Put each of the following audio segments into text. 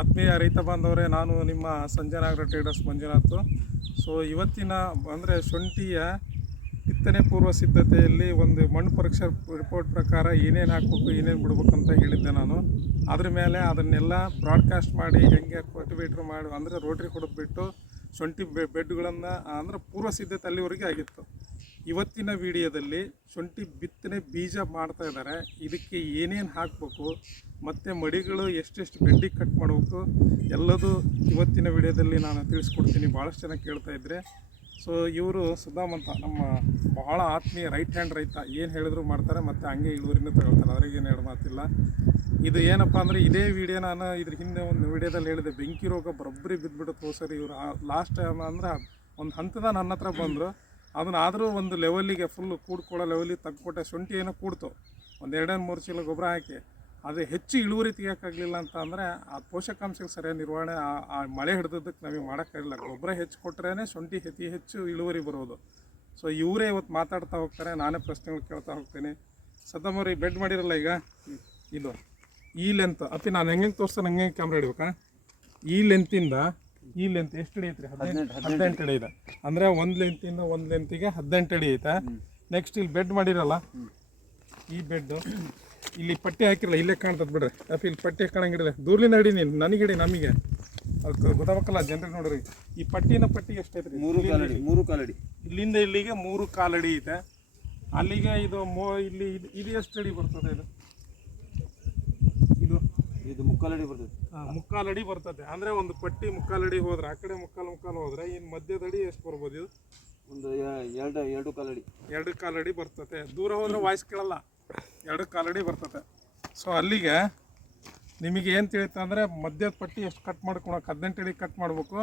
ಆತ್ಮೀಯ ರೈತ ಬಾಂಧವರೇ, ನಾನು ನಿಮ್ಮ ಸಂಜನಾಗರ ಟ್ರೇಡರ್ಸ್ ಮಂಜುನಾಥ್. ಸೊ ಇವತ್ತಿನ ಅಂದರೆ ಶುಂಠಿಯ ಬಿತ್ತನೆ ಪೂರ್ವ ಸಿದ್ಧತೆಯಲ್ಲಿ ಒಂದು ಮಣ್ಣು ಪರೀಕ್ಷೆ ರಿಪೋರ್ಟ್ ಪ್ರಕಾರ ಏನೇನು ಹಾಕ್ಬೇಕು, ಏನೇನು ಬಿಡ್ಬೇಕು ಅಂತ ಹೇಳಿದ್ದೆ ನಾನು. ಅದ್ರ ಮೇಲೆ ಅದನ್ನೆಲ್ಲ ಬ್ರಾಡ್ಕಾಸ್ಟ್ ಮಾಡಿ, ಹೆಂಗೆ ಕಲ್ಟಿವೇಟ್ರ್ ಮಾಡಿ, ಅಂದರೆ ರೋಟ್ರಿ ಕೊಡೋದ್ಬಿಟ್ಟು ಶುಂಠಿ ಬೆಡ್ಗಳನ್ನು ಅಂದರೆ ಪೂರ್ವ ಸಿದ್ಧತೆ ಅಲ್ಲಿವರೆಗೆ ಆಗಿತ್ತು. ಇವತ್ತಿನ ವಿಡಿಯೋದಲ್ಲಿ ಶುಂಠಿ ಬಿತ್ತನೆ ಬೀಜ ಮಾಡ್ತಾ ಇದ್ದಾರೆ. ಇದಕ್ಕೆ ಏನೇನು ಹಾಕಬೇಕು, ಮತ್ತು ಮಡಿಗಳು ಎಷ್ಟೆಷ್ಟು ಬೆಡ್ಡಿ ಕಟ್ ಮಾಡಬೇಕು, ಎಲ್ಲದೂ ಇವತ್ತಿನ ವಿಡಿಯೋದಲ್ಲಿ ನಾನು ತಿಳಿಸ್ಕೊಡ್ತೀನಿ. ಭಾಳಷ್ಟು ಜನ ಕೇಳ್ತಾ ಇದ್ದರೆ ಸೊ ಇವರು ಸುಧಾಮಂತ, ನಮ್ಮ ಬಹಳ ಆತ್ಮೀಯ ರೈಟ್ ಹ್ಯಾಂಡ್ ರೈತ, ಏನು ಹೇಳಿದ್ರು ಮಾಡ್ತಾರೆ, ಮತ್ತು ಹಂಗೆ ಇಳುವರಿನೂ ತಗೊಳ್ತಾರೆ. ಅದ್ರಾಗೇನು ಹೇಳ ಮಾತಿಲ್ಲ. ಇದು ಏನಪ್ಪ ಅಂದರೆ, ಇದೇ ವಿಡಿಯೋ ನಾನು ಇದ್ರ ಹಿಂದೆ ಒಂದು ವಿಡಿಯೋದಲ್ಲಿ ಹೇಳಿದೆ. ಬೆಂಕಿ ರೋಗ ಬರೊಬ್ಬರಿ ಬಿದ್ದುಬಿಡುತ್ತೋ ಸರ್. ಇವರು ಲಾಸ್ಟ್ ಟೈಮ್ ಅಂದ್ರೆ, ಒಂದು ಹಂತದ ನನ್ನ ಹತ್ರ ಬಂದರು. ಅದನ್ನ ಆದರೂ ಒಂದು ಲೆವೆಲ್ಲಿಗೆ ಫುಲ್ ಕೂಡ್ಕೊಳ್ಳೋ ಲೆವೆಲಿಗೆ ತೆಗ್ಕೊಟ್ಟೆ ಶುಂಠಿ ಏನೋ ಕೂಡ್ತು. ಒಂದು ಎರಡೇನು ಮೂರು ಚೀಲ ಗೊಬ್ಬರ ಹಾಕಿ. ಅದು ಹೆಚ್ಚು ಇಳುವರಿ ತೆಗಿಯೋಕ್ಕಾಗಲಿಲ್ಲ ಅಂತ ಅಂದರೆ ಆ ಪೋಷಕಾಂಶಕ್ಕೆ ಸರಿಯಾದ ನಿರ್ವಹಣೆ, ಆ- ಮಳೆ ಹಿಡಿದಿದ್ದಕ್ಕೆ ನಮಗೆ ಮಾಡೋಕ್ಕಾಗಿಲ್ಲ ಗೊಬ್ಬರ ಹೆಚ್ಚು ಕೊಟ್ಟರೆ ಶುಂಠಿ ಅತಿ ಹೆಚ್ಚು ಇಳುವರಿ ಬರೋದು. ಸೊ ಇವರೇ ಇವತ್ತು ಮಾತಾಡ್ತಾ ಹೋಗ್ತಾರೆ. ನಾನೇ ಪ್ರಶ್ನೆಗಳು ಕೇಳ್ತಾ ಹೋಗ್ತೀನಿ. ಸದ್ದಮ್ಮವ್ರಿ ಬೆಡ್ ಮಾಡಿರಲ್ಲ ಈಗ? ಇದು. ಈ ಲೆಂತ್ ಅತಿ ನಾನು ಹೆಂಗೆ ತೋರಿಸ್ತಾನೆ? ಹಂಗೆ ಕ್ಯಾಮ್ರಾ ಹಿಡ್ಬೇಕಾ? ಈ ಲೆಂತಿಂದ ಈ ಲೆಂತ್ ಎಷ್ಟು ಅಡಿ ಐತ್ರಿ? ಹದಿನೆಂಟು ಅಡಿ. ಇದೆ. ಅಂದರೆ ಒಂದು ಲೆಂತಿಂದ ಒಂದು ಲೆಂತಿಗೆ ಹದಿನೆಂಟು ಅಡಿ ಐತೆ. ನೆಕ್ಸ್ಟ್ ಇಲ್ಲಿ ಬೆಡ್ ಮಾಡಿರಲ್ಲ ಈ ಬೆಡ್ ಇಲ್ಲಿ ಪಟ್ಟಿ ಹಾಕಿರಲ್ಲ ಇಲ್ಲೇ ಕಾಣ್ತದೆ ಬಿಡ್ರಿ. ಅಪ್ಪ ಇಲ್ಲಿ ಪಟ್ಟಿ ಕಾಣಂಗಿಡಿಲ್ಲ ದೂರ್ಲಿಂದ ಹಿಡಿ ನೀನು ನನಗಿಡಿ ನಮಗೆ. ಅದಕ್ಕೆ ಗೊತ್ತಾಗಲ್ಲ ಜನರಿಗೆ ನೋಡ್ರಿ. ಈ ಪಟ್ಟಿನ ಪಟ್ಟಿಗೆ ಎಷ್ಟೈತ್ರಿ ಮೂರು ಕಾಲಡಿ ಮೂರು ಕಾಲಡಿ. ಇಲ್ಲಿಂದ ಇಲ್ಲಿಗೆ ಮೂರು ಕಾಲಡಿ ಐತೆ. ಅಲ್ಲಿಗೆ ಇದು ಮೋ ಇಲ್ಲಿ ಇದು ಇದು ಎಷ್ಟು ಅಡಿ ಬರ್ತದೆ ಇದು? ಇದು ಮುಕ್ಕಾಲಡಿ ಬರ್ತದೆ. ಮುಕ್ಕಾಲಡಿ ಮುಕ್ಕಾಲು ಅಡಿ ಬರ್ತದೆ. ಅಂದ್ರೆ ಒಂದು ಪಟ್ಟಿ ಮುಕ್ಕಾಲು ಅಡಿ ಹೋದ್ರೆ ಆ ಕಡೆ ಮುಕ್ಕಾಲು ಮುಕ್ಕಾಲು ಹೋದ್ರೆ ಇನ್ ಮಧ್ಯದ ಅಡಿ ಎಷ್ಟು ಬರ್ಬೋದು ಇದು? ಒಂದು ಎರಡು ಎರಡು ಕಾಲಡಿ. ಎರಡು ಕಾಲಡಿ ಬರ್ತತೆ ದೂರ ಹೋದ್ರೆ ವಾಯ್ಸ್ ಕೇಳಲ್ಲ. ಎರಡು ಕಾಲಡಿ ಅಡಿ ಬರ್ತದೆ. ಸೊ ಅಲ್ಲಿಗೆ ನಿಮಗೆ ಏನು ತಿಳಿತಾ ಅಂದರೆ ಮಧ್ಯದ ಪಟ್ಟಿ ಎಷ್ಟು ಕಟ್ ಮಾಡ್ಕೊಳಕ್ಕೆ ಹದಿನೆಂಟು ಅಡಿ ಕಟ್ ಮಾಡಬೇಕು.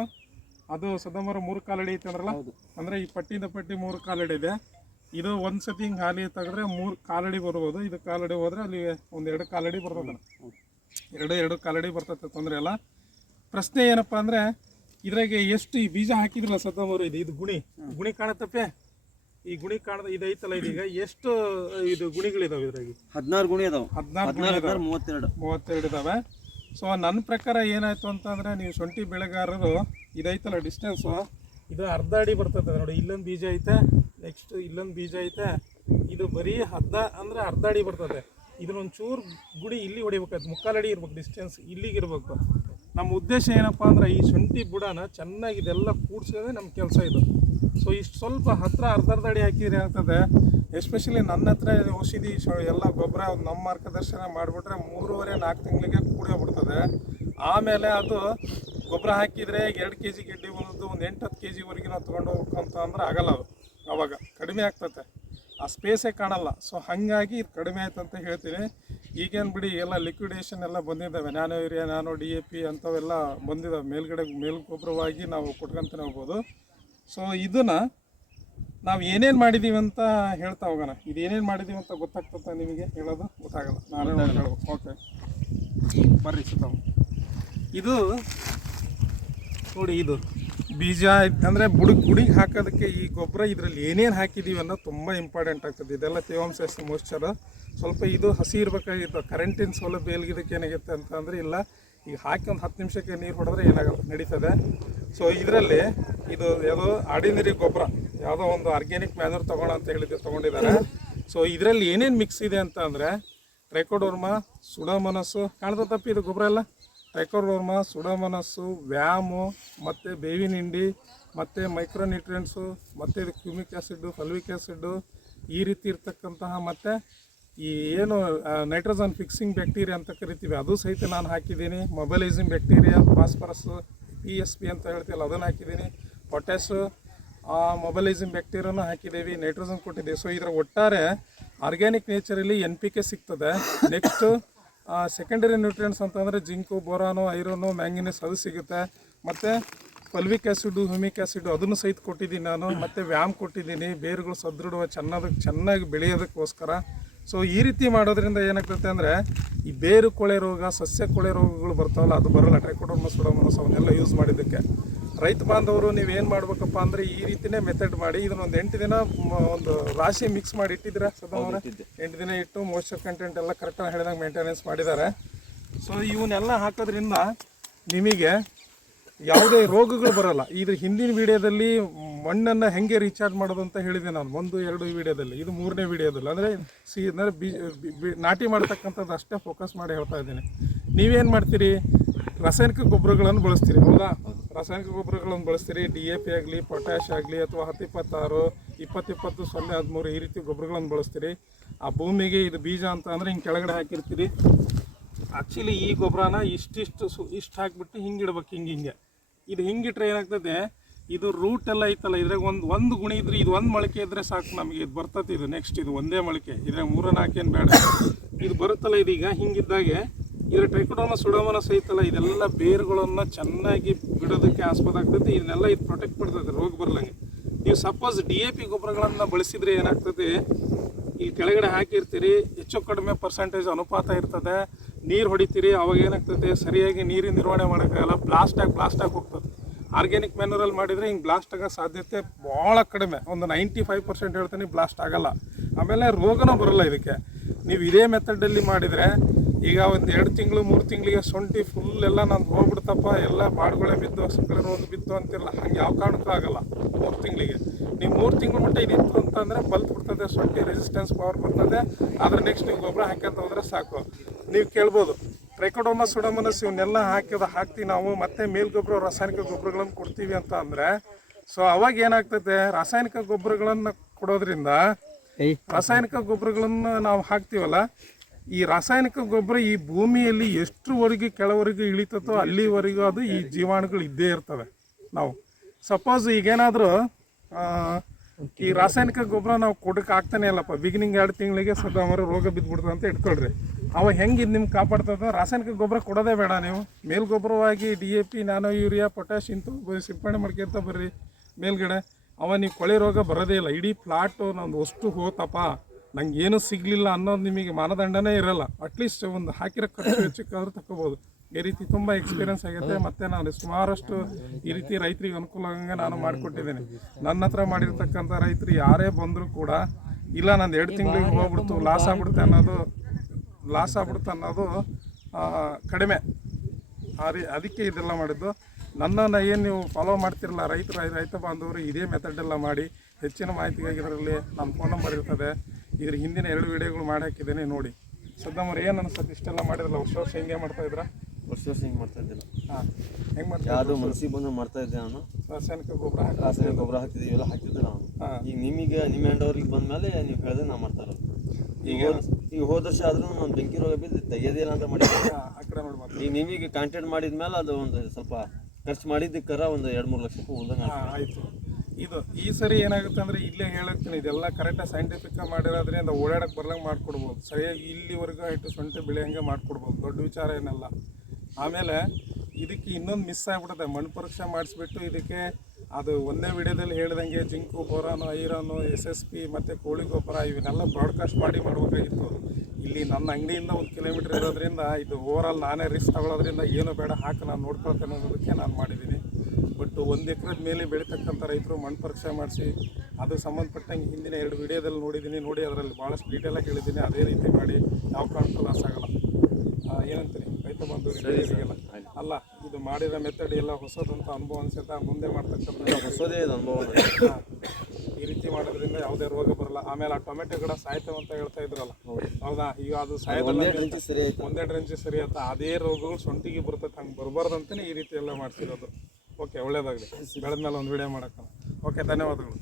ಅದು ಸದಮರ ಮೂರು ಕಾಲಡಿ ಐತೆ ಅಂದ್ರಲ್ಲ? ಅಂದರೆ ಈ ಪಟ್ಟಿಯಿಂದ ಪಟ್ಟಿ ಮೂರು ಕಾಲಡಿ ಇದೆ. ಇದು ಒಂದು ಸತಿ ಹಿಂಗೆ ಹಾಲಿ ತೆಗೆದ್ರೆ ಮೂರು ಕಾಲಡಿ ಬರ್ಬೋದು. ಇದು ಕಾಲಡಿ ಹೋದ್ರೆ ಅಲ್ಲಿ ಒಂದು ಎರಡು ಕಾಲಡಿ ಬರ್ತದೆ. ಎರಡು ಎರಡು ಕಾಲಡಿ ಬರ್ತೈತೆ ತೊಂದರೆ ಇಲ್ಲ. ಪ್ರಶ್ನೆ ಏನಪ್ಪ ಅಂದರೆ ಇದ್ರಾಗೆ ಎಷ್ಟು ಈ ಬೀಜ ಹಾಕಿದ್ರಲ್ಲ ಸದ್ದಮರು ಇದು ಇದು ಗುಣಿ ಗುಣಿ ಕಾಣತ್ತಪ್ಪೆ? ಈ ಗುಣಿ ಕಾಣದ ಇದೈತಲ್ಲ ಇದೀಗ ಎಷ್ಟು ಇದು ಗುಣಿಗಳಿದಾವೆ ಇದ್ರಾಗಿ? ಹದಿನಾರು ಗುಣಿ ಹದಿನಾರು ಇದಾವೆ ಹದಿನಾರು ಮೂವತ್ತೆರಡು. ಮೂವತ್ತೆರಡು ಇದಾವೆ. ಸೊ ನನ್ನ ಪ್ರಕಾರ ಏನಾಯ್ತು ಅಂತಂದ್ರೆ ನೀವು ಶುಂಠಿ ಬೆಳೆಗಾರರು ಇದೈತಲ್ಲ ಡಿಸ್ಟೆನ್ಸು ಇದು ಅರ್ಧ ಅಡಿ ಬರ್ತದೆ ನೋಡಿ ಇಲ್ಲೊಂದು ಬೀಜ ಐತೆ ನೆಕ್ಸ್ಟ್ ಇಲ್ಲೊಂದು ಬೀಜ ಐತೆ. ಇದು ಬರೀ ಅರ್ಧ ಅಂದ್ರೆ ಅರ್ಧ ಅಡಿ ಬರ್ತದೆ ಇದನ್ನೊಂದು ಚೂರು ಗುಡಿ ಇಲ್ಲಿ ಹೊಡಿಬೇಕಾಯ್ತು. ಮುಕ್ಕಾಲು ಅಡಿ ಇರ್ಬೇಕು ಡಿಸ್ಟೆನ್ಸ್ ಇಲ್ಲಿಗೆ ಇರ್ಬೇಕು ನಮ್ಮ ಉದ್ದೇಶ ಏನಪ್ಪ ಅಂದ್ರೆ ಈ ಶುಂಠಿ ಬುಡನ ಚೆನ್ನಾಗಿ ಇದೆಲ್ಲ ಕೂಡ್ಸೋದೇ ನಮ್ಮ ಕೆಲಸ ಇದು. ಸೊ ಇಷ್ಟು ಸ್ವಲ್ಪ ಹತ್ರ ಅರ್ಧ ಅರ್ಧ ಅಡಿ ಹಾಕಿದ್ರೆ ಆಗ್ತದೆ. ಎಸ್ಪೆಷಲಿ ನನ್ನ ಹತ್ರ ಔಷಧಿ ಎಲ್ಲ ಗೊಬ್ಬರ ನಮ್ಮ ಮಾರ್ಗದರ್ಶನ ಮಾಡಿಬಿಟ್ರೆ ಮೂರುವರೆ, ನಾಲ್ಕು ತಿಂಗಳಿಗೆ ಕೂಡೋಗ್ಬಿಡ್ತದೆ ಆಮೇಲೆ ಅದು ಗೊಬ್ಬರ ಹಾಕಿದರೆ ಎರಡು ಕೆ ಜಿ ಗಡ್ಡೆ ಬಂದದ್ದು, ಒಂದು ಎಂಟು ಹತ್ತು ಕೆ ಜಿವರೆಗೆ ನಾವು ತೊಗೊಂಡು ಹೋಗ್ಬೇಕು ಅಂತ ಅಂದ್ರೆ ಆಗಲ್ಲ ಅದು. ಅವಾಗ ಕಡಿಮೆ ಆಗ್ತದೆ ಆ ಸ್ಪೇಸೇ ಕಾಣಲ್ಲ. ಸೊ ಹಾಗಾಗಿ ಇದು ಕಡಿಮೆ ಆಯ್ತು ಅಂತ ಹೇಳ್ತೀನಿ. ಈಗೇನು ಬಿಡಿ ಎಲ್ಲ ಲಿಕ್ವಿಡೇಷನ್ ಎಲ್ಲ ಬಂದಿದ್ದಾವೆ. Nano urea nano D A P ಅಂಥವೆಲ್ಲ ಬಂದಿದ್ದಾವೆ. ಮೇಲ್ಗಡೆ ಮೇಲ್ಗೊಬ್ಬರವಾಗಿ ನಾವು ಕೊಟ್ಕೊಂತಾನೆ ಹೋಗ್ಬೋದು. ಸೊ ಇದನ್ನು ನಾವು ಏನೇನು ಮಾಡಿದ್ದೀವಿ ಅಂತ ಹೇಳ್ತಾ ಹೋಗೋಣ. ಇದು ಏನೇನು ಮಾಡಿದ್ದೀವಿ ಅಂತ ಗೊತ್ತಾಗ್ತದೆ ನಿಮಗೆ? ಹೇಳೋದು ಗೊತ್ತಾಗಲ್ಲ. ನಾನೇ ಒಂದು ಓಕೆ ಬರ್ರಿ ಸುತ್ತ ಇದು ನೋಡಿ ಇದು. ಬೀಜ ಅಂದರೆ ಬುಡಕ್ ಗುಡಿಗೆ ಹಾಕೋದಕ್ಕೆ ಈ ಗೊಬ್ಬರ ಇದರಲ್ಲಿ ಏನೇನು ಹಾಕಿದ್ದೀವಿ ಅನ್ನೋದು ತುಂಬ ಇಂಪಾರ್ಟೆಂಟ್ ಆಗ್ತದೆ. ಇದೆಲ್ಲ ತೇವಾಂಶ ಮೋಶ್ಚರ್ ಸ್ವಲ್ಪ ಇದು ಹಸಿ ಇರಬೇಕಾಗಿತ್ತು ಕರೆಂಟಿನ ಸೌಲಭ್ಯ ಎಲ್ಗಿದಕ್ಕೆ ಏನಾಗುತ್ತೆ ಅಂತ ಅಂದರೆ ಇಲ್ಲ, ಈಗ ಹಾಕಿ ಒಂದು ಹತ್ತು ನಿಮಿಷಕ್ಕೆ ನೀರು ಹೊಡೆದ್ರೆ ಏನಾಗಲ್ಲ, ನಡೀತದೆ. ಸೊ ಇದರಲ್ಲಿ ಇದು ಯಾವುದೋ ಆರ್ಡಿನರಿ ಗೊಬ್ಬರ, ಯಾವುದೋ ಒಂದು ಆರ್ಗ್ಯಾನಿಕ್ ಮ್ಯಾನೂರ್ ತೊಗೊಳ ಅಂತ ಹೇಳಿದ್ದು, ತೊಗೊಂಡಿದ್ದಾರೆ. ಸೊ ಇದರಲ್ಲಿ ಏನೇನು ಮಿಕ್ಸ್ ಇದೆ ಅಂತ ಅಂದರೆ ಟ್ರೈಕೋಡೋರ್ಮಾ ಸುಡಮನಸ್ಸು ಕಾಣ್ತದಪ್ಪ ಇದು ಗೊಬ್ಬರ ಎಲ್ಲ? ಟ್ರೈಕೋಡೋರ್ಮ ಸುಡಮನಸ್ಸು ವ್ಯಾಮು ಮತ್ತು ಬೇವಿನ ಹಿಂಡಿ ಮತ್ತು ಮೈಕ್ರೋನ್ಯೂಟ್ರಿಯೆಂಟ್ಸು ಮತ್ತು ಇದು ಕ್ಯೂಮಿಕ್ ಆ್ಯಸಿಡ್ಡು ಫಲ್ವಿಕ್ ಆ್ಯಸಿಡ್ಡು ಈ ರೀತಿ ಇರ್ತಕ್ಕಂತಹ ಮತ್ತು ಈ ಏನು ನೈಟ್ರೋಜನ್ ಫಿಕ್ಸಿಂಗ್ ಬ್ಯಾಕ್ಟೀರಿಯಾ ಅಂತ ಕರಿತೀವಿ, ಅದು ಸಹಿತ ನಾನು ಹಾಕಿದ್ದೀನಿ. Mobilizing bacteria phosphorus P S P ಅಂತ ಹೇಳ್ತೀವಲ್ಲ, ಅದನ್ನು ಹಾಕಿದ್ದೀನಿ. ಪೊಟ್ಯಾಸು ಮೊಬೈಲೈಸಿಂಗ್ ಬ್ಯಾಕ್ಟೀರಿಯಾನು ಹಾಕಿದ್ದೀವಿ ನೈಟ್ರೋಜನ್ ಕೊಟ್ಟಿದ್ದೀವಿ. ಸೊ ಇದರ ಒಟ್ಟಾರೆ organic naturally N P K ಸಿಗ್ತದೆ. ನೆಕ್ಸ್ಟು ಸೆಕೆಂಡರಿ ನ್ಯೂಟ್ರಿಯೆಂಟ್ಸ್ ಅಂತಂದರೆ ಜಿಂಕು, ಬೋರಾನು, ಐರನು, ಮ್ಯಾಂಗಿನೀಸ್ ಅದು ಸಿಗುತ್ತೆ. ಮತ್ತು ಪಲ್ವಿಕ್ ಆ್ಯಸಿಡು ಹ್ಯೂಮಿಕ್ ಆ್ಯಸಿಡು ಅದನ್ನು ಸಹಿತ ಕೊಟ್ಟಿದ್ದೀನಿ ನಾನು. ಮತ್ತು ವ್ಯಾಮ್ ಕೊಟ್ಟಿದ್ದೀನಿ. ಬೇರುಗಳು ಸದೃಢವ ಚೆನ್ನಾಗಿ ಚೆನ್ನಾಗಿ ಬೆಳೆಯೋದಕ್ಕೋಸ್ಕರ. ಸೊ ಈ ರೀತಿ ಮಾಡೋದ್ರಿಂದ ಏನಾಗ್ತೈತೆ ಅಂದರೆ, ಈ ಬೇರು ಕೊಳೆ ರೋಗ, ಸಸ್ಯ ಕೊಳೆ ರೋಗಗಳು ಬರ್ತಾವಲ್ಲ, ಅದು ಬರೋಲ್ಲ. ಟ್ರೈಕೋಡರ್ಮ ಸುಡಮನಸ್ ಅವನ್ನೆಲ್ಲ ಯೂಸ್ ಮಾಡಿದ್ದಕ್ಕೆ. ರೈತ ಬಾಂಧವರು ನೀವು ಏನು ಮಾಡ್ಬೇಕಪ್ಪ ಅಂದರೆ ಈ ರೀತಿನೇ ಮೆಥಡ್ ಮಾಡಿ ಇದನ್ನ ಒಂದು ಎಂಟು ದಿನ ಒಂದು ರಾಶಿ ಮಿಕ್ಸ್ ಮಾಡಿ ಇಟ್ಟಿದ್ದೀರಾ ಸದಾ ಎಂಟು ದಿನ ಇಟ್ಟು ಮೋಯ್ಚರ್ ಕಂಟೆಂಟ್ ಎಲ್ಲ ಕರೆಕ್ಟಾಗಿ ಹೇಳಿದಂಗೆ ಮೇಂಟೆನೆನ್ಸ್ ಮಾಡಿದ್ದಾರೆ. ಸೊ ಇವನ್ನೆಲ್ಲ ಹಾಕೋದ್ರಿಂದ ನಿಮಗೆ ಯಾವುದೇ ರೋಗಗಳು ಬರಲ್ಲ. ಇದು ಹಿಂದಿನ ವಿಡಿಯೋದಲ್ಲಿ ಮಣ್ಣನ್ನು ಹೆಂಗೆ ರೀಚಾರ್ಜ್ ಮಾಡೋದು ಅಂತ ಹೇಳಿದೆ ನಾನು. ಒಂದು ಎರಡು ವಿಡಿಯೋದಲ್ಲಿ. ಇದು ಮೂರನೇ ವಿಡಿಯೋದಲ್ಲಿ. ಅಂದರೆ ಸಿ ಅಂದರೆ ಬಿ- ನಾಟಿ ಮಾಡ್ತಕ್ಕಂಥದ್ದು ಅಷ್ಟೇ ಫೋಕಸ್ ಮಾಡಿ ಹೇಳ್ತಾ ಇದ್ದೀನಿ. ನೀವೇನು ಮಾಡ್ತೀರಿ? ರಾಸಾಯನಿಕ ಗೊಬ್ಬರಗಳನ್ನು ಬಳಸ್ತೀರಿ ಹೌದಾ. ರಾಸಾಯನಿಕ ಗೊಬ್ಬರಗಳನ್ನು ಬಳಸ್ತೀರಿ ಡಿ ಎ ಪಿ ಆಗಲಿ ಪೊಟ್ಯಾಶ್ ಆಗಲಿ ಅಥವಾ ಹತ್ತು ಇಪ್ಪತ್ತಾರು ಇಪ್ಪತ್ತು ಇಪ್ಪತ್ತು ಸೊನ್ನೆ, ಹದಿಮೂರು ಈ ರೀತಿ ಗೊಬ್ಬರಗಳನ್ನು ಬಳಸ್ತೀರಿ. ಆ ಭೂಮಿಗೆ ಇದು ಬೀಜ ಅಂತ ಅಂದರೆ ಹಿಂಗೆ ಕೆಳಗಡೆ ಹಾಕಿರ್ತೀರಿ. ಆ್ಯಕ್ಚುಲಿ ಈ ಗೊಬ್ಬರನ ಇಷ್ಟಿಷ್ಟು ಸು, ಇಷ್ಟು ಹಾಕಿಬಿಟ್ಟು ಹಿಂಗೆ ಇಡ್ಬೇಕು, ಹಿಂಗೆ ಹಿಂಗೆ. ಇದು ಹಿಂಗಿಟ್ರೆ ಏನಾಗ್ತದೆ, ಇದು ರೂಟ್ ಎಲ್ಲ ಐತಲ್ಲ, ಇದ್ರಾಗ ಒಂದು ಒಂದು ಗುಣ ಇದ್ರೆ ಇದು ಒಂದು ಮೊಳಕೆ ಇದ್ರೆ ಸಾಕು ನಮಗೆ. ಇದು ಬರ್ತೈತಿ ಇದು ನೆಕ್ಸ್ಟ್ ಇದು ಒಂದೇ ಮೊಳಕೆ, ಇದ್ರಾಗ ಮೂರ ನಾಲ್ಕೇನು ಬೇಡ. ಇದು ಬರುತ್ತಲ್ಲ ಇದೀಗ ಹಿಂಗಿದ್ದಾಗೆ ಇದ್ರ ಟ್ರೈಕೋಡೋಮ ಸುಡೋಮನ ಸಹಿತಲ್ಲ ಇದೆಲ್ಲ ಬೇರುಗಳನ್ನು ಚೆನ್ನಾಗಿ ಬಿಡೋದಕ್ಕೆ ಆಸ್ಪದ ಆಗ್ತದೆ ಇದನ್ನೆಲ್ಲ ಇದು ಪ್ರೊಟೆಕ್ಟ್ ಮಾಡ್ತೈತೆ, ರೋಗ ಬರ್ಲಂಗೆ. ನೀವು ಸಪೋಸ್ ಡಿ ಎ ಪಿ ಗೊಬ್ಬರಗಳನ್ನು ಬಳಸಿದ್ರೆ ಏನಾಗ್ತದೆ ಈ ಕೆಳಗಡೆ ಹಾಕಿರ್ತೀರಿ, ಹೆಚ್ಚು ಕಡಿಮೆ ಪರ್ಸೆಂಟೇಜ್ ಅನುಪಾತ ಇರ್ತದೆ. ನೀರು ಹೊಡಿತೀರಿ, ಅವಾಗ ಏನಾಗ್ತದೆ ಸರಿಯಾಗಿ ನೀರಿನ ನಿರ್ವಹಣೆ ಮಾಡೋಕ್ಕಾಗಲ್ಲ. ಬ್ಲಾಸ್ಟ್ ಆಗಿ ಬ್ಲಾಸ್ಟ್ ಆಗಿ ಹೋಗ್ತದೆ. ಆರ್ಗ್ಯಾನಿಕ್ ಮ್ಯಾನುರಲ್ ಮಾಡಿದರೆ ಹಿಂಗೆ ಬ್ಲಾಸ್ಟ್ ಆಗೋ ಸಾಧ್ಯತೆ ಭಾಳ ಕಡಿಮೆ. ಒಂದು ನೈಂಟಿ ಫೈವ್ ಪರ್ಸೆಂಟ್ ಹೇಳ್ತೀನಿ ಬ್ಲಾಸ್ಟ್ ಆಗಲ್ಲ. ಆಮೇಲೆ ರೋಗನೂ ಬರಲ್ಲ ಇದಕ್ಕೆ. ನೀವು ಇದೇ ಮೆಥಡಲ್ಲಿ ಮಾಡಿದರೆ ಈಗ ಒಂದು ಎರಡು ತಿಂಗಳು ಮೂರು ತಿಂಗಳಿಗೆ ಶುಂಠಿ ಫುಲ್ ಎಲ್ಲ ನಾನು ಹೋಗ್ಬಿಡ್ತಪ್ಪ. ಎಲ್ಲ ಬಾಡುಗಳೇ ಬಿದ್ದು ಸಕ್ಕರೆ ರೋಗ ಬಿದ್ದು ಅಂತಿಲ್ಲ. ಹಂಗೆ ಯಾವ ಕಾರಣಕ್ಕೂ ಆಗಲ್ಲ. ಮೂರು ತಿಂಗಳಿಗೆ. ನೀವು ಮೂರು ತಿಂಗಳು ಮಟ್ಟ ಇದು ಇತ್ತು ಅಂತಂದರೆ ಬಲ್ತ್ ಬಿಡ್ತದೆ ಶುಂಠಿ ರೆಸಿಸ್ಟೆನ್ಸ್ ಪವರ್ ಬರ್ತದೆ. ಆದ್ರೆ ನೆಕ್ಸ್ಟ್ ನೀವು ಗೊಬ್ಬರ ಹಾಕ್ಯಂತ ಹೋದ್ರೆ ಸಾಕು. ನೀವು ಕೇಳ್ಬೋದು. ಟ್ರೈಕೋಡೋಮ ಸುಡೋಮನಸ್ ಇವನ್ನೆಲ್ಲ ಹಾಕಿದ ಹಾಕ್ತೀವಿ ನಾವು. ಮತ್ತೆ ಮೇಲ್ಗೊಬ್ಬರ ರಾಸಾಯನಿಕ ಗೊಬ್ಬರಗಳನ್ನು ಕೊಡ್ತೀವಿ ಅಂತ ಅಂದರೆ ಸೊ ಅವಾಗ ಏನಾಗ್ತದೆ? ರಾಸಾಯನಿಕ ಗೊಬ್ಬರಗಳನ್ನು ಕೊಡೋದ್ರಿಂದ ರಾಸಾಯನಿಕ ಗೊಬ್ಬರಗಳನ್ನು ನಾವು ಹಾಕ್ತೀವಲ್ಲ ಈ ರಾಸಾಯನಿಕ ಗೊಬ್ಬರ ಈ ಭೂಮಿಯಲ್ಲಿ ಎಷ್ಟರವರೆಗೆ ಕೆಳವರೆಗೆ ಇಳಿತತೋ ಅಲ್ಲಿವರೆಗೂ ಅದು ಈ ಜೀವಾಣುಗಳು ಇದ್ದೇ ಇರ್ತವೆ. ನಾವು ಸಪೋಸ್ ಈಗೇನಾದರೂ ಈ ರಾಸಾಯನಿಕ ಗೊಬ್ಬರ ನಾವು ಕೊಡಕ್ಕೆ ಆಗ್ತಾನೆ ಇಲ್ಲಪ್ಪ. ಬಿಗಿನಿಂಗ್ ಎರಡು ತಿಂಗಳಿಗೆ ಸದಾ ಮರ ರೋಗ ಬಿದ್ದುಬಿಡ್ತದೆ ಅಂತ ಇಟ್ಕೊಳ್ರಿ. ಅವ ಹೆಂಗೆ ಇದು ನಿಮ್ಗೆ ಕಾಪಾಡ್ತದೆ? ರಾಸಾಯನಿಕ ಗೊಬ್ಬರ ಕೊಡೋದೇ ಬೇಡ ನೀವು. ಮೇಲ್ಗೊಬ್ಬರವಾಗಿ D A P nano urea potash ಇಂತು ಸಿಂಪಡಣೆ ಮಾಡ್ಕೊಂತ ಬರ್ರಿ ಮೇಲ್ಗಡೆ. ಅವ ನೀವು ಕೊಳೆ ರೋಗ ಬರೋದೇ ಇಲ್ಲ. ಇಡೀ ಪ್ಲಾಟು ನಂದು ಅಷ್ಟು ಹೋತಪ್ಪ. ನಂಗೆ ಏನೂ ಸಿಗಲಿಲ್ಲ ಅನ್ನೋದು ನಿಮಗೆ ಮಾನದಂಡನೇ ಇರಲ್ಲ. ಅಟ್ಲೀಸ್ಟ್ ಒಂದು ಹಾಕಿರೋ ಖರ್ಚು ಹೆಚ್ಚಕ್ಕಾದ್ರೂ ತಗೋಬೋದು. ಈ ರೀತಿ ತುಂಬ ಎಕ್ಸ್ಪೀರಿಯನ್ಸ್ ಆಗುತ್ತೆ ಮತ್ತು ನಾನು ಸುಮಾರಷ್ಟು ಈ ರೀತಿ ರೈತರಿಗೆ ಅನುಕೂಲ ಆಗಂಗೆ ನಾನು ಮಾಡಿಕೊಟ್ಟಿದ್ದೀನಿ. ನನ್ನ ಹತ್ರ ಮಾಡಿರ್ತಕ್ಕಂಥ ರೈತರು ಯಾರೇ ಬಂದರೂ ಕೂಡ, ಇಲ್ಲ ನಂದು ಎರಡು ತಿಂಗಳಿಗೆ ಹೋಗ್ಬಿಡ್ತು ಲಾಸ್ ಆಗ್ಬಿಡುತ್ತೆ ಅನ್ನೋದು ಲಾಸ್ ಆಗ್ಬಿಡುತ್ತೆ ಅನ್ನೋದು ಕಡಿಮೆ. ಆ ರೀ, ಅದಕ್ಕೆ ಇದೆಲ್ಲ ಮಾಡಿದ್ದು. ನನ್ನನ್ನು ಏನು ನೀವು ಫಾಲೋ ಮಾಡ್ತಿರಲ್ಲ, ರೈತರು, ರೈತ ಬಾಂಧವರು, ಇದೇ ಮೆಥಡ್ ಎಲ್ಲ ಮಾಡಿ, ಹೆಚ್ಚಿನ ಮಾಹಿತಿಗಾಗಿ ಇದರಲ್ಲಿ ನಮ್ಮ ಫೋನ್ ನಂಬರ್ ಇರ್ತದೆ. ಇದ್ರ ಹಿಂದಿನ ಎರಡು ವಿಡಿಯೋಗಳು ಮಾಡಿ ಹಾಕಿದ್ದೇನೆ ನೋಡಿ. ಸದ್ದಮ್ಮರ್ ಏನು ಅನ್ಸುತ್ತೆ? ಇಷ್ಟೆಲ್ಲ ಮಾಡಿದ್ರಲ್ಲ ವರ್ಷ ವರ್ಷ ಹಿಂಗೆ ಮಾಡ್ತಾ ಇದ್ರ? ವರ್ಷ ವರ್ಷ ಹಿಂಗೆ ಮಾಡ್ತಾ ಇದ್ದಿಲ್ಲ. ಹಾಂ ಹೆಂಗೆ ಮಾಡ್ತಾ ಯಾವುದು ಮನಸ್ಸಿಗೆ ಬಂದು ಮಾಡ್ತಾ ಇದ್ದೆ ನಾನು. ರಾಸಾಯನಿಕ ಗೊಬ್ಬರ ಹಾಕಿ ರಾಸಾಯನಿಕ ಗೊಬ್ಬರ ಹಾಕ್ತಿದ್ವಿ ಎಲ್ಲ ಹಾಕ್ತಿದ್ದೆ ಹಾಂ. ಈಗ ನಿಮಗೆ ನಿಮ್ಮ ಹ್ಯಾಂಡವ್ರಿಗೆ ಬಂದ ಮೇಲೆ ನೀವು ಹೇಳಿದ್ರೆ ನಾ ಮಾಡ್ತಾ ಇರೋದು. ಈಗ ಈಗ ಹೋದ ವರ್ಷ ಆದ್ರೂ ನಾನು ಬೆಂಕಿ ರೋಗ ಬಿದ್ದು ತೆಗೆಯೋದಿಲ್ಲ ಅಂತ ಮಾಡಿದ್ದೆ ಈಗ ನಿಮಗೆ ಕಾಂಟ್ಯಾಕ್ಟ್ ಮಾಡಿದ ಮೇಲೆ ಅದು ಒಂದು ಸ್ವಲ್ಪ ಖರ್ಚು ಮಾಡಿದ್ದಕ್ಕರ ಒಂದು ಎರಡು ಮೂರು ಲಕ್ಷ ರೂಪಾಯಿ ಉಳ್ದಂಗೆ ಆಯಿತು. ಇದು ಈ ಸರಿ ಏನಾಗುತ್ತೆ ಅಂದರೆ ಇಲ್ಲೇ ಹೇಳಕ್ತೀನಿ, ಇದೆಲ್ಲ ಕರೆಕ್ಟಾಗಿ ಸೈಂಟಿಫಿಕ್ ಮಾಡಿರೋದ್ರಿಂದ ಓಡಾಡಕ್ಕೆ ಬರ್ಲಂಗೆ ಮಾಡ್ಕೊಡ್ಬೋದು. ಸರಿಯಾಗಿ ಇಲ್ಲಿವರೆಗೂ ಇಟ್ಟು ಸೊಂಟೆ ಬೆಳೆಯಂಗೆ ಮಾಡ್ಕೊಡ್ಬೋದು, ದೊಡ್ಡ ವಿಚಾರ ಏನಲ್ಲ. ಆಮೇಲೆ ಇದಕ್ಕೆ ಇನ್ನೊಂದು ಮಿಸ್ ಆಗ್ಬಿಡುತ್ತೆ ಮಣ್ಣು ಪರೀಕ್ಷೆ ಮಾಡಿಸ್ಬಿಟ್ಟು ಇದಕ್ಕೆ ಅದು ಒಂದೇ ವಿಡಿಯೋದಲ್ಲಿ ಹೇಳ್ದಂಗೆ zinc, boron iron S S P ಮತ್ತು ಕೋಳಿ ಗೊಬ್ಬರ ಇವನ್ನೆಲ್ಲ ಬ್ರಾಡ್ಕಾಸ್ಟ್ ಮಾಡಿ ಮಾಡಬೇಕಾಗಿತ್ತು. ಇಲ್ಲಿ ನನ್ನ ಅಂಗಡಿಯಿಂದ ಒಂದು ಕಿಲೋಮೀಟ್ರ್ ಇರೋದ್ರಿಂದ ಇದು ಓವರಾಲ್ ನಾನೇ ರಿಸ್ಕ್ ತಗೊಳ್ಳೋದ್ರಿಂದ ಏನು ಬೇಡ, ಹಾಕಿ ನಾನು ನೋಡ್ಕೊಳ್ತೇನೆ ಅನ್ನೋದಕ್ಕೆ ನಾನು ಮಾಡಿದ್ದೀನಿ. ಒಂದು ಎಕರೆದ ಮೇಲೆ ಬೆಳೀತಕ್ಕಂಥ ರೈತರು ಮಣ್ಣು ಪರೀಕ್ಷೆ ಮಾಡಿಸಿ ಅದು ಸಂಬಂಧಪಟ್ಟಂಗೆ ಹಿಂದಿನ ಎರಡು ವಿಡಿಯೋದಲ್ಲಿ ನೋಡಿದ್ದೀನಿ ನೋಡಿ ಅದರಲ್ಲಿ ಭಾಳಷ್ಟು ಡೀಟೇಲಾಗಿ ಹೇಳಿದ್ದೀನಿ ಅದೇ ರೀತಿ ಮಾಡಿ ಯಾವ ಕಾರಣಕ್ಕೂ ಲಾಸ್ ಆಗಲ್ಲ. ಏನಂತೀನಿ ಏನಂತೀರಿ? ರೈತ ಸಿಗಲ್ಲ ಅಲ್ಲ ಇದು ಮಾಡಿದ ಮೆಥಡ್ ಎಲ್ಲ ಹೊಸದಂತ ಅನುಭವ ಅನ್ಸುತ್ತೆ? ಮುಂದೆ ಮಾಡ್ತಕ್ಕಂಥ ಹೊಸದೇ ಅನುಭವ. ಈ ರೀತಿ ಮಾಡೋದ್ರಿಂದ ಯಾವುದೇ ರೋಗ ಬರಲ್ಲ. ಆಮೇಲೆ ಆ ಟೊಮೆಟೊ ಗಿಡ ಸಾಯ್ತಾವ ಅಂತ ಹೇಳ್ತಾ ಇದ್ರಲ್ಲ. ಹೌದಾ. ಈಗ ಅದು ಸಾಯ್ತಾ ಒಂದೆರಡು ಇಂಚು ಸರಿ ಅಂತ ಅದೇ ರೋಗಗಳು ಸೊಂಟಿಗೆ ಬರ್ತೈತೆ ಹಂಗೆ ಬರಬಾರ್ದಂತಾನೆ ಈ ರೀತಿ ಎಲ್ಲ ಮಾಡ್ತಿರೋದು ಓಕೆ ಒಳ್ಳೇದಾಗಲಿ. ಬೆಳೆದ್ಮೇಲೆ ಒಂದು ವಿಡಿಯೋ ಮಾಡೋಕ್ಕ ಓಕೆ ಧನ್ಯವಾದಗಳು.